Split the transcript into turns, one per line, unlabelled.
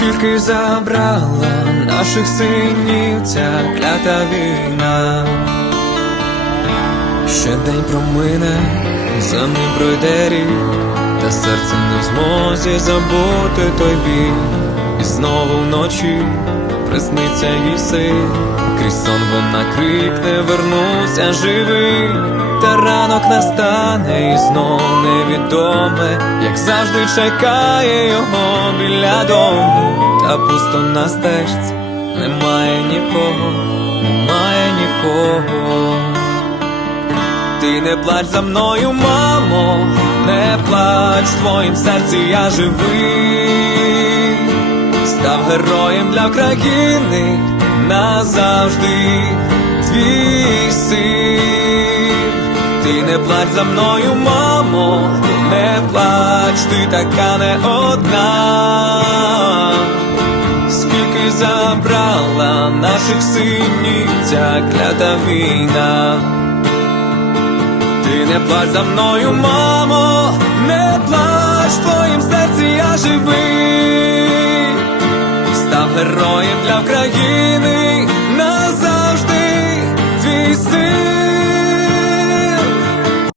Скільки забрала наших синів ця клята війна, ще день промине, за ним пройде рік, та серце не в змозі забути той біль, і знову вночі присниться їй син, крізь сон вона крикне, вернуся живий, та ранок настане і знов невідоме, як завжди чекає його біля дому, та пусто на стежці, немає нікого, немає нікого. Ти не плач за мною, мамо, не плач в твоїм серці я живий, став героєм для країни назавжди твій син. Ти не плач за мною, мамо, не плач, ти така не одна. Скільки забрала наших синів ця клята війна. Ти не плач за мною, мамо, не плач, в твоїм серці я живий, став героєм для країни